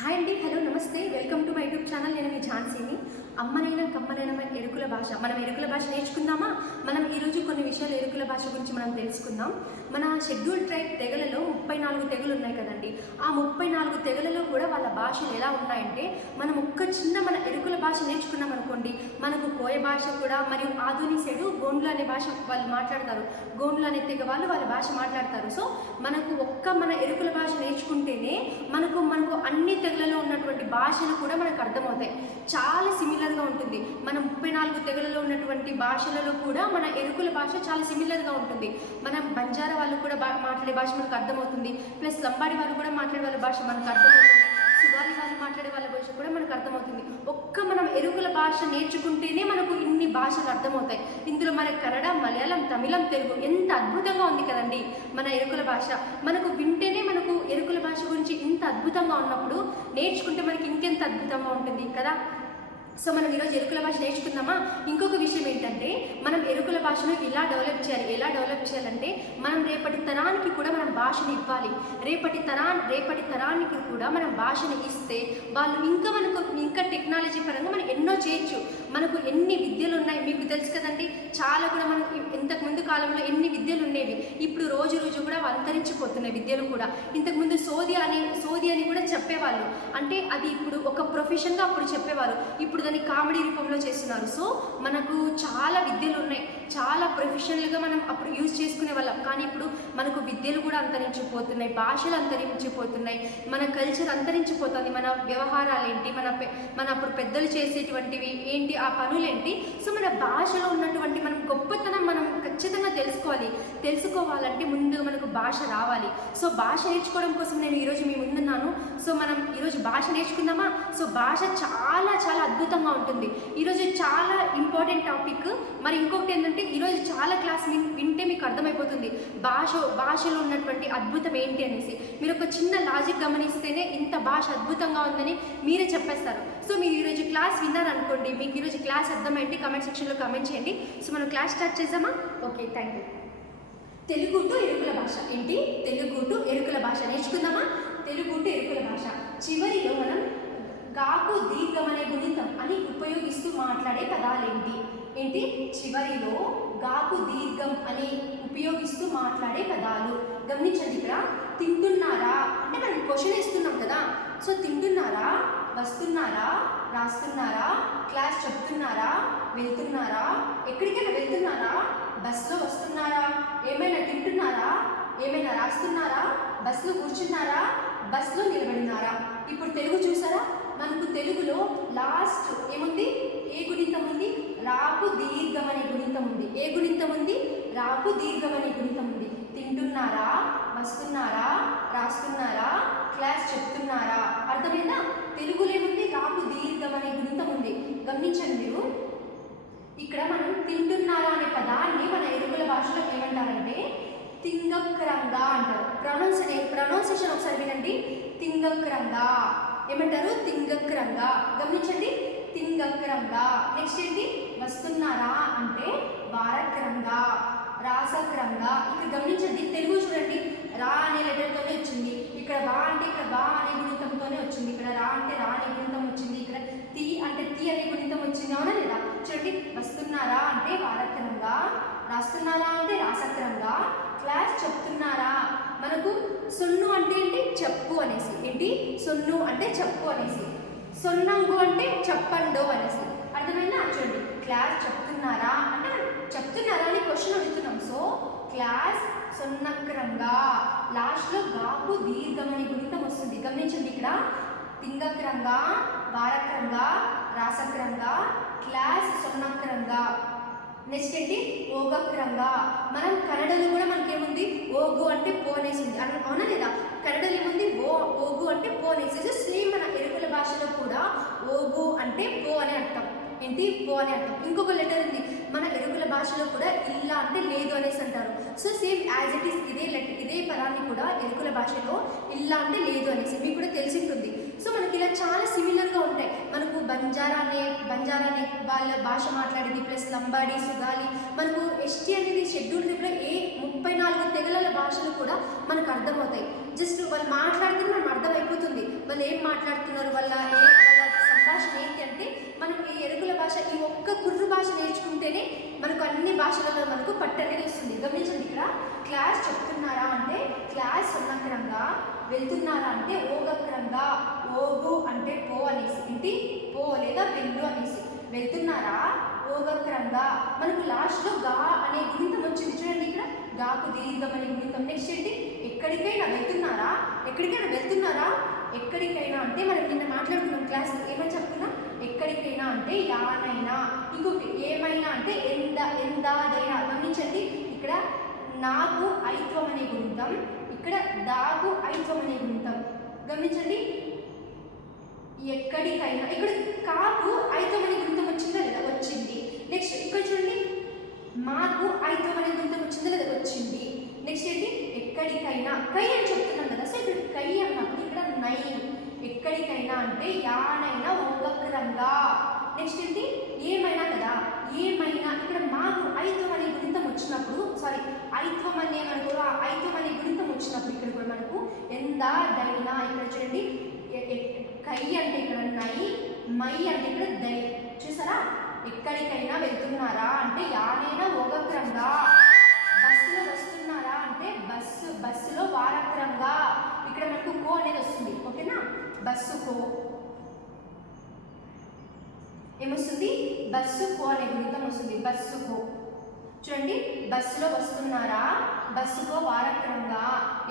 Hi అండి hello namaste. Welcome to my YouTube channel. నేను మీ ఝాన్సీని. అమ్మనైనా కమ్మనైనా మన ఎరుకుల భాష. మనం ఎరుకుల భాష నేర్చుకుందామా? మనం ఈరోజు కొన్ని విషయాలు ఎరుకుల భాష గురించి మనం తెలుసుకుందాం. మన షెడ్యూల్ ట్రైబ్ తెగలలో ముప్పై నాలుగు తెగలు ఉన్నాయి కదండి. ఆ ముప్పై నాలుగు తెగలలో కూడా వాళ్ళ భాషలు ఎలా ఉన్నాయంటే మనం ఒక్క చిన్న మన ఎరుకుల భాష నేర్చుకున్నాం అనుకోండి మనకు కోయ భాష కూడా మరియు ఆధునిక సైడు గోండ్లు అనే భాష వాళ్ళు మాట్లాడతారు. గోండ్లు అనే తెగ వాళ్ళు వాళ్ళ భాష మాట్లాడతారు. సో మనకు ఒక్క మన ఎరుకుల భాష నేర్చుకుంటేనే మనకు మనకు అన్ని తెగలలో ఉన్నటువంటి భాషలు కూడా మనకు అర్థమవుతాయి. చాలా సిమిలర్గా ఉంటుంది. మన ముప్పై నాలుగు తెగలలో ఉన్నటువంటి భాషలలో కూడా మన ఎరుకుల భాష చాలా సిమిలర్గా ఉంటుంది. మనం బంజారా వాళ్ళు కూడా బా మాట్లాడే భాష మనకు అర్థమవుతుంది. ప్లస్ లంబాడి వాళ్ళు కూడా మాట్లాడే వాళ్ళ భాష మనకు అర్థమవుతుంది. సుగాలి వాళ్ళు మాట్లాడే వాళ్ళ భాష కూడా మనకు అర్థమవుతుంది. ఒక్క మనం ఎరుకుల భాష నేర్చుకుంటేనే మనకు ఇన్ని భాషలు అర్థమవుతాయి. ఇందులో మన కన్నడ మలయాళం తమిళం తెలుగు ఎంత అద్భుతంగా ఉంది కదండి మన ఎరుకుల భాష. మనకు వింటేనే మనకు ఎరుకుల భాష గురించి ఇంత అద్భుతంగా ఉన్నప్పుడు నేర్చుకుంటే మనకి ఇంకెంత అద్భుతంగా ఉంటుంది కదా? సో మనం ఈరోజు ఎరుకుల భాష నేర్చుకుందామా? ఇంకొక విషయం ఏంటంటే మనం ఎరుకుల భాషను ఇలా డెవలప్ చేయాలి ఎలా డెవలప్ చేయాలంటే మనం రేపటి తరానికి కూడా మనం భాషను ఇవ్వాలి. రేపటి తరా రేపటి తరానికి కూడా మనం భాషను ఇస్తే వాళ్ళు ఇంకా మనకు ఇంకా టెక్నాలజీ పరంగా మనం ఎన్నో చేయొచ్చు. మనకు ఎన్ని విద్యలు ఉన్నాయి మీకు తెలుసు కదండి? చాలా కూడా మనకు ఇంతకు ముందు కాలంలో ఎన్ని విద్యలు ఉండేవి? ఇప్పుడు రోజు రోజు కూడా అంతరించిపోతున్నాయి విద్యలు కూడా. ఇంతకుముందు సోది అని సోది అని కూడా చెప్పేవాళ్ళు. అంటే అది ఇప్పుడు ఒక ప్రొఫెషన్గా అప్పుడు చెప్పేవారు. ఇప్పుడు దాన్ని కామెడీ రూపంలో చేస్తున్నారు. సో మనకు చాలా విద్యలు ఉన్నాయి. చాలా ప్రొఫెషనల్గా మనం అప్పుడు యూజ్ చేసుకునే వాళ్ళం. కానీ ఇప్పుడు మనకు విద్యలు కూడా అంతరించిపోతున్నాయి. భాషలు అంతరించిపోతున్నాయి. మన కల్చర్ అంతరించిపోతుంది. మన వ్యవహారాలు ఏంటి? మన మన అప్పుడు పెద్దలు చేసేటువంటివి ఏంటి? ఆ పనులేంటి? సో మన భాషలో ఉన్నటువంటి మనం గొప్పతనం ఖచ్చితంగా తెలుసుకోవాలి. తెలుసుకోవాలంటే ముందు మనకు భాష రావాలి. సో భాష నేర్చుకోవడం కోసం నేను ఈరోజు మీ ముందున్నాను. సో మనం ఈరోజు భాష నేర్చుకుందామా? సో భాష చాలా చాలా అద్భుతంగా ఉంటుంది. ఈరోజు చాలా ఇంపార్టెంట్ టాపిక్. మరి ఇంకొకటి ఏంటంటే ఈరోజు చాలా క్లాస్ విన్ వింటే మీకు అర్థమైపోతుంది. భాష భాషలో ఉన్నటువంటి అద్భుతం ఏంటి అనేసి. మీరు ఒక చిన్న లాజిక్ గమనిస్తేనే ఇంత భాష అద్భుతంగా ఉందని మీరే చెప్పేస్తారు. సో మీరు ఈరోజు క్లాస్ విన్నారనుకోండి మీకు ఈరోజు క్లాస్ అర్థమైంది కమెంట్ సెక్షన్లో కమెంట్ చేయండి. సో మనం క్లాస్ స్టార్ట్ చేసామా okay thank you Telugu to Erukula భాష. ఏంటి? తెలుగు టు ఎరుకుల భాష. నేర్చుకుందామా? తెలుగు టు ఎరుకుల భాష. చివరిలో మనం గాకు దీర్ఘం అనే గుణితం అని ఉపయోగిస్తూ మాట్లాడే పదాలేంటి ఏంటి? చివరిలో గాకు దీర్ఘం అని ఉపయోగిస్తూ మాట్లాడే పదాలు. గమనించండి ఇక్కడ. తింటున్నారా? అంటే మనం క్వశ్చన్ ఇస్తున్నాం కదా. సో తింటున్నారా? వస్తున్నారా? రాస్తున్నారా? క్లాస్ చెప్తున్నారా? వెళ్తున్నారా? ఎక్కడికైనా వెళ్తున్నారా? బస్సులో వస్తున్నారా? ఏమైనా తింటున్నారా? ఏమైనా రాస్తున్నారా? బస్సులో కూర్చున్నారా? బస్సులో నిలబడినారా? ఇప్పుడు తెలుగు చూసారా? మనకు తెలుగులో లాస్ట్ ఏముంది? ఏ గుణితం ఉంది? రాకు దీర్ఘం అనే గుణితం ఉంది. ఏ గుణితం ఉంది? రాకు దీర్ఘం అనే గుణితం ఉంది. తింటున్నారా? వస్తున్నారా? రాస్తున్నారా? క్లాస్ చెప్తున్నారా? అర్థమైందా? తెలుగులో ఏముంది? రాకు దీర్ఘం అనే గుణితం ఉంది. గమనించండి మీరు. ఇక్కడ మనం తింటున్నారా అనే పదాన్ని మన ఎరువుల భాషలో ఏమంటారంటే తింగక్రంగా అంటారు. ప్రొనౌన్స్ ప్రొనౌన్సియేషన్ ఒకసారి వినండి. తింగక్రంగా. ఏమంటారు? తింగక్రంగా. గమనించండి. తింగక్రంగా. నెక్స్ట్ ఏంటి? వస్తున్నారా అంటే వారక్రంగా రాసక్రంగా. ఇక్కడ గమనించండి. తెలుగు చూడండి. రా అనే లెటర్తోనే వచ్చింది. ఇక్కడ వా అంటే ఇక్కడ వా అనే గురించి వచ్చింది ఇక్కడ రా అంటే రా అనే గుణితం వచ్చింది. ఇక్కడ తి అంటే తి అనే గుణితం వచ్చింది. అవునా లేదా? చూడండి. వస్తున్నారా అంటే వారక్రంగా రాస్తున్నారా అంటే రాసక్రంగా క్లాస్ చెప్తున్నారా? మనకు సొన్ను అంటే ఏంటి? చెప్పు అనేసి. ఏంటి? సొన్ను అంటే చెప్పు అనేసి. సొన్నంగు అంటే చెప్పండు అనేసి. అర్థమైందా? చూడండి. క్లాస్ చెప్తున్నారా అంటే చెప్తున్నారా అని క్వశ్చన్ అడుగుతున్నాం. సో క్లాస్ సొన్నక్రంగా. లాస్ట్లో గాకు దీర్ఘమని గుణితం వస్తుంది. గమనించండి ఇక్కడ. తింగక్రంగా వారక్రంగా రాసక్రంగా క్లాస్ సొన్నక్రంగా నెక్స్ట్ ఏంటి? ఓగక్రంగా. మనం కన్నడలో కూడా మనకేముంది? ఓగు అంటే పో అనేసింది అవునా లేదా? కన్నడలో ఏముంది? ఓ ఓగు అంటే పో అనేసి. సేమ్ మన ఎరుకుల భాషలో కూడా ఓగు అంటే పో అని అర్థం. ఏంటి? పో అని అర్థం. ఇంకొక లెటర్ ఉంది. మన ఎరుకుల భాషలో కూడా ఇల్లా అంటే లేదు అనేసి అంటారు. So same as it is ఇదే లెటర్ ఇదే పదాన్ని కూడా ఎరుకుల భాషలో ఇల్లా అంటే లేదు అనేసి. మీకు కూడా తెలిసి ఉంటుంది. సో మనకి ఇలా చాలా సిమిలర్గా ఉంటాయి. మనకు బంజారా అనే బంజారా అనే వాళ్ళ భాష మాట్లాడేది ప్లస్ లంబాడి సుగాలి. మనకు ఎస్టీ అనేది షెడ్యూల్ ట్రిప్లో ఏ ముప్పై నాలుగు తెగల భాషలు కూడా మనకు అర్థమవుతాయి. జస్ట్ వాళ్ళు మాట్లాడితే మనం అర్థమైపోతుంది. వాళ్ళు ఏం మాట్లాడుతున్నారు వాళ్ళ ఏ వాళ్ళ సంభాషణ ఏంటి అంటే మనం ఈ ఎరుగుల భాష ఈ ఒక్క కుర్రు భాష నేర్చుకుంటేనే మనకు అన్ని భాషలలో మనకు పట్టనేది వస్తుంది. గమనించండి ఇక్కడ. క్లాస్ చెప్తున్నారా అంటే క్లాస్ ఉన్నకరంగా వెళ్తున్నారా అంటే ఓగక్రంగా ఓగు అంటే పో అనేసి ఏంటి పో లేదా వెళ్ళు అనేసి. వెళ్తున్నారా? ఓగక్రంగా మనకు లాస్ట్లో గా అనే గుణితం వచ్చింది. చూడండి ఇక్కడ. గాకు దీర్ఘం అనే గుణితం. నెక్స్ట్ ఏంటి? ఎక్కడికైనా వెళ్తున్నారా? ఎక్కడికైనా వెళ్తున్నారా? ఎక్కడికైనా అంటే మనం నిన్న మాట్లాడుకున్నాం క్లాస్ ఏమని చెప్తున్నా ఎక్కడికైనా అంటే యానైనా. ఇంకొకటి ఏమైనా అంటే ఎంద ఎందాదైనా గమనించండి. ఇక్కడ నాకు ఐత్వం అనే గుణితం. ఇక్కడ దాగు ఐత్వం అనే గుణితం. గమనించండి. ఎక్కడికైనా ఇక్కడ కాకు ఐతో అనే గుంతం వచ్చిందా లేదా? వచ్చింది. నెక్స్ట్ ఇక్కడ చూడండి. మాకు ఐతో అనే గుంతం వచ్చిందా లేదా? వచ్చింది. నెక్స్ట్ ఏంటి? ఎక్కడికైనా. కై అని చెప్తున్నాం కదా సో ఇక్కడ కై అన్నప్పుడు ఇక్కడ నై. ఎక్కడికైనా అంటే యానైనా ఉపక్రంగా నెక్స్ట్ ఏంటి? ఏమైనా కదా ఏమైనా. ఇక్కడ మాకు ఐత్వం అనే గుణితం వచ్చినప్పుడు సారీ ఐత్వం అనే మనకు ఐత్వం అనే గుణితం వచ్చినప్పుడు ఇక్కడ కూడా మనకు ఎంత దైనా ఇక్కడ చూడండి. కై అంటే ఇక్కడ నై మై అంటే ఇక్కడ దై. చూసారా? ఎక్కడికైనా వెళ్తున్నారా అంటే యానైనా ఓగక్రంగా బస్సులో వస్తున్నారా అంటే బస్సు బస్సులో వారక్రంగా ఇక్కడ మనకు కో అనేది వస్తుంది ఓకేనా? బస్సు కో. ఏమొస్తుంది? బస్సు కో అనే గుణితం వస్తుంది బస్సు కో. చూడండి బస్సులో వస్తున్నారా? బస్సుకో వారక్రంగా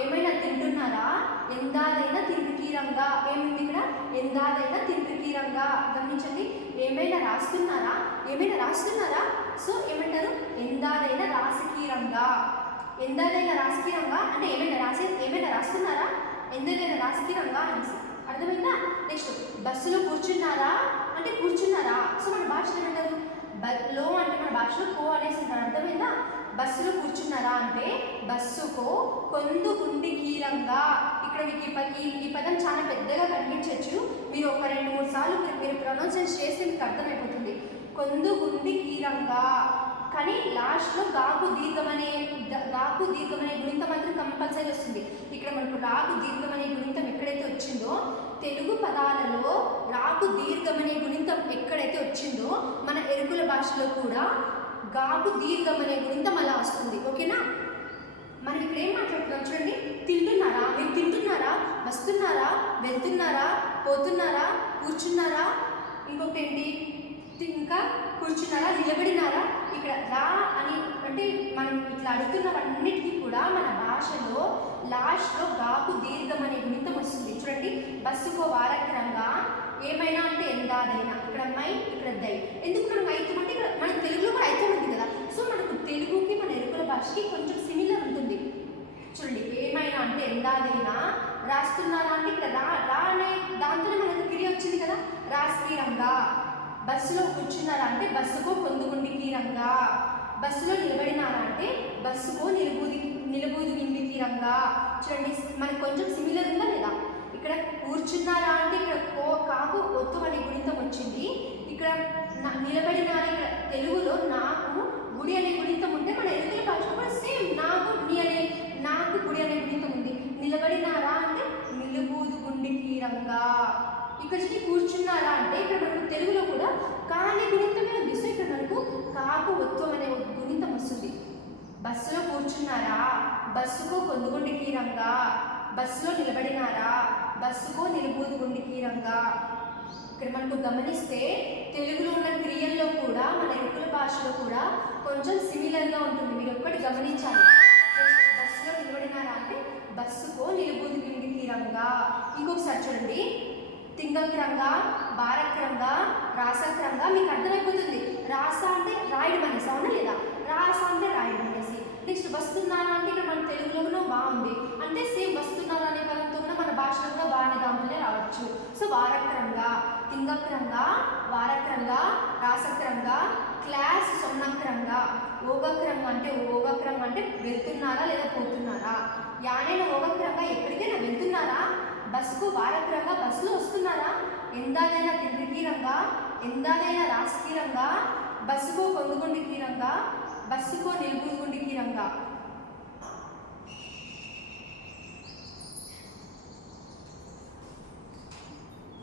ఏమైనా తింటున్నారా? ఎందాదైనా తింటుకీరంగా ఏముంది ఇక్కడ? ఎందాదైనా తింటుకీరంగా గమనించండి. ఏమైనా రాస్తున్నారా? ఏమైనా రాస్తున్నారా? సో ఏమంటారు? ఎందాదైనా రాసికీరంగా ఎందాదైనా రాసికీరంగా అంటే ఏమైనా రాసే ఏమైనా రాస్తున్నారా? ఎందాదైనా రాసికీరంగా అనేసి అర్థమైందా? నెక్స్ట్ బస్సులో కూర్చున్నారా? అంటే కూర్చున్నారా? సో మన భాషలో ఏమంటారు? బ- లో అంటే మన భాషలో కో అనేసి అర్థమైందా? బస్సులో కూర్చున్నారా అంటే బస్సుకో కొందు గుండి ఇక్కడ మీకు ఈ ఈ పదం చాలా పెద్దగా కనిపించవచ్చు మీరు ఒక రెండు మూడు సార్లు మీరు- మీరు ప్రొనౌన్సియేషన్ చేస్తే మీకు అర్థమైపోతుంది. కొందు గుండి కీరంగా. కానీ లాస్ట్లో గాకు దీర్ఘమనే గాకు దీర్ఘమనే అనే మాత్రం కంపల్సరీ వస్తుంది. ఇక్కడ మనకు రాకు దీర్ఘమనే గుణింతం ఎక్కడైతే వచ్చిందో తెలుగు పదాలలో రాకు దీర్ఘమనే గుణింతం ఎక్కడైతే వచ్చిందో మన ఎరుకుల భాషలో కూడా గాకు దీర్ఘమనే గుణింతం అలా వస్తుంది. ఓకేనా? మనం ఇక్కడ ఏం మాట్లాడుతున్నాం చూడండి? తింటున్నారా? మీరు తింటున్నారా? వస్తున్నారా? వెళ్తున్నారా? పోతున్నారా? కూర్చున్నారా? ఇంకొకటి ఏంటి? ఇంకా కూర్చున్నారా? నిలబడినారా? ఇక్కడ రా అని అంటే మనం ఇట్లా అడుగుతున్నవన్నిటికీ కూడా మన భాషలో లాస్ట్లో గాకు దీర్ఘం అనే నిమిత్తం వస్తుంది. చూడండి బస్సుకో వారక్రంగా ఏమైనా అంటే ఎందాదైనా. ఇక్కడ మై ఇక్కడ దై. ఎందుకు మనం ఐతం అంటే ఇక్కడ మన తెలుగులో కూడా ఐతం ఉంది కదా. సో మనకు తెలుగుకి మన ఎరుకుల భాషకి కొంచెం సిమిలర్ ఉంటుంది చూడండి ఏమైనా అంటే ఎందాదైనా రాస్తున్నారా అంటే ఇక్కడ రా రా అనే దాంతోనే మనకు క్రియ వచ్చింది కదా? రాస్కీరంగా బస్సులో కూర్చున్నారా అంటే బస్సుకో పొందుగుండి కీరంగా బస్సులో నిలబడినారా అంటే బస్సుకో నిలుబూది నిలబూది నిండి కీరంగా చూడండి మనకు కొంచెం సిమిలర్ ఉందా లేదా? ఇక్కడ కూర్చున్నారా అంటే ఇక్కడ కో కాకు ఒత్తు అనే గుణితం వచ్చింది. ఇక్కడ నా- నిలబడినారా ఇక్కడ తెలుగులో నాకు గుడి అనే గుణితం ఉంటే మన ఎదుగుల భాష కూడా సేమ్ నాకు నీ అనే నాకు గుడి అనే గుణితం ఉంది నిలబడినారా అంటే నిలుబూదు గుండి తీరంగా. ఇక్కడ వచ్చి కూర్చున్నారా అంటే ఇక్కడ మనకు తెలుగులో కూడా కాని గుణితమే ఉంది సో ఇక్కడ మనకు కాకు ఒత్తు అనే ఒక గుణితం వస్తుంది బస్సులో కూర్చున్నారా? బస్సుకో కొందుగుండి కీరంగా బస్సులో నిలబడినారా? బస్సుకో నిలుబూదు గుండి కీరంగా ఇక్కడ మనకు గమనిస్తే తెలుగులో ఉన్న క్రియల్లో కూడా మన ఎరుకుల భాషలో కూడా కొంచెం సిమిలర్గా ఉంటుంది. మీరు ఒక్కటి గమనించాలి. బస్సులో నిలబడినారా అంటే బస్సుకో నిలుబూది గుండి రంగా ఇంకొకసారి చూడండి. తింగక్రంగా బారక్రంగా రాసక్రంగా మీకు అర్థమైపోతుంది. రాస అంటే రాయడం అనేసి అవునా లేదా? రాస అంటే రాయడం అనేసి నెక్స్ట్ వస్తున్నారా అంటే ఇక్కడ మన తెలుగులో కూడా బాగుంది అంటే సేమ్ వస్తున్నాను అనే పదంతో కూడా మన భాషలో కూడా బాగానే దాంట్లోనే రావచ్చు. సో వారక్రంగా తింగక్రంగా వారక్రంగా రాసక్రంగా క్లాస్ సొన్నక్రంగా ఓగక్రంగా అంటే ఓగక్రంగా అంటే వెళ్తున్నారా లేదా పోతున్నారా? యానైనా ఓగక్రంగా ఎక్కడికైనా వెళ్తున్నారా? బస్సుకు వారక్రంగా బస్సులో వస్తున్నారా? ఎందాదైనా తిరిగిరంగా ఎందాదైనా రాజకీయంగా బస్సుకో కొంగుగుండి కీరంగా బస్సుకో నిలుగుండి కీరంగా